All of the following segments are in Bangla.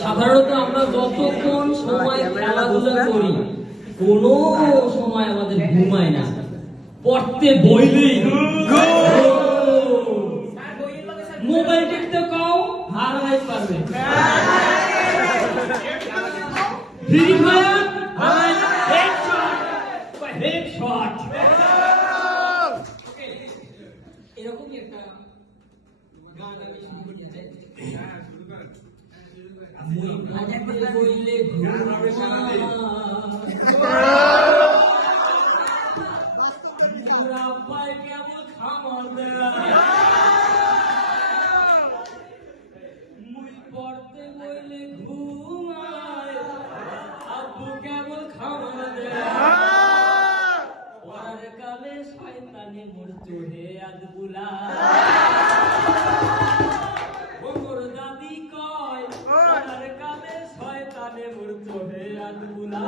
সাধারণত আমরা যতক্ষণ সময় খেলাধুলা করি কোনো সময় আমাদের ঘুমায় না, পড়তে বইলেই মোবাইল টিপতে কও হারাই পারবে, ফ্রি ফায়ার হারাই হেডশট এরকমই একটা গান আমি শুরু করতে চাই। মুই পড়তে বইলে ঘুমা পায় কেমন খামার দেয়, মুই পড়তে বইলে ঘুমায় আব্বু কেমন খামার দেয়, পড়ার কালে শয়তানে মোর চোহে আজ বুলা, ওর দাদি কয় পড়ার কালে শয়তানে মোর চোহে আজ বুলা,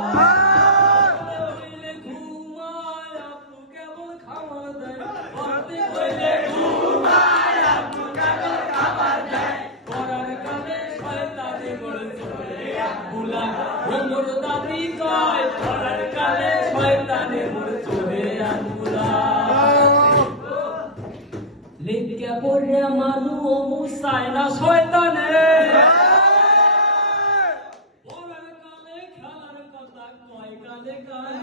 বইলে ঘুমায় আব্বু কেমন খামার দেয়, পড়তে বইলে ঘুমায় আব্বু কেমন খামার দেয়, পড়ার কালে শয়তানে মোর চোহে আজ বুলা, ওর দাদি কয় পড়ার কালে শয়তানে মোর চোহে আজ বুলা। লেখা পড়ে মানু মুসায় না শয়তানে, পড়ার কালে খেলার কথা কয় কালে কানে,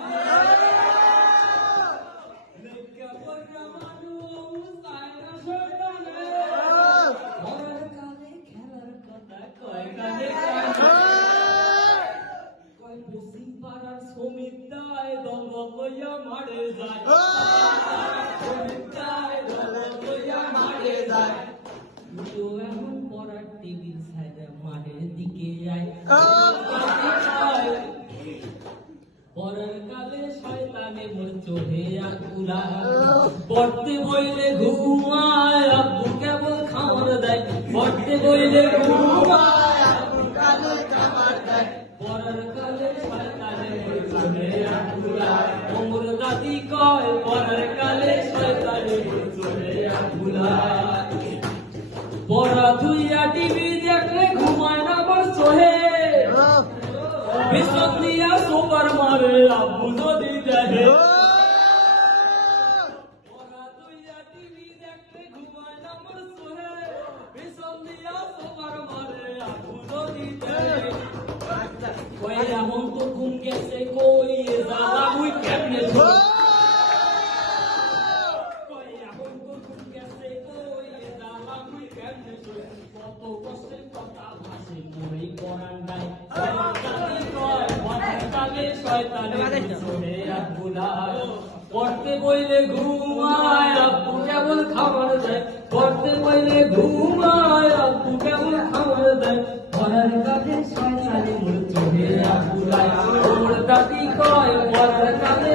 লেখা পড়ে মানু মুসায় না শয়তানে, পড়ার কালে খেলার কথা কয় কালে কানে, কয় পশ্চিম পাড়ার শ্রমিক দায় দল লইয়া মারে যায়, এখন পড়ার টেবিল সাইডে মাঠের দিকে যায়, পড়ার কালে শয়তানে মোর চোহে আকুলা, পড়তে বইলে ঘুমায় আব্বু কেবল খাবার দেয়, পড়তে বইলে ঘুমায় আব্বু কেবল খাবার দেয়, পড়ার কালে শয়তানে মোর চোহে আকুলা, ওমর দাদি কয় পড়ার কালে শয়তানে মোর চোহে আকুলা, পড়া ধুইয়া টিভি দেখলে ঘুমায় না মোর চোহে, বিছন দিয়া সোপার মারে আব্বু যদি দেখে, পড়া ধুইয়া টিভি দেখলে ঘুমায় না মোর চোহে, বিছন দিয়া সোপার মারে আব্বু যদি দেখে, কই এমন তো ঘুম গেছে কই জ্বালা মুই কেমনে কই এমন তো ঘুম গেছে কই জ্বালা মুই কেমনে কত কষ্টের কথা ভাসে মই কোরআন গায়, শয়তানি কয় পড়ার কালে শয়তানে চোহে আব্বুলা, পড়তে বইলে ঘুমায় আব্বু কেবল খাবার দেয়, পড়তে বইলে ঘুমায় আব্বু কেবল খাবার দেয়, পড়ার কালে শয়তানে মোর চোহে আব্বুলা, ওর দাদি কয় পড়ার কালে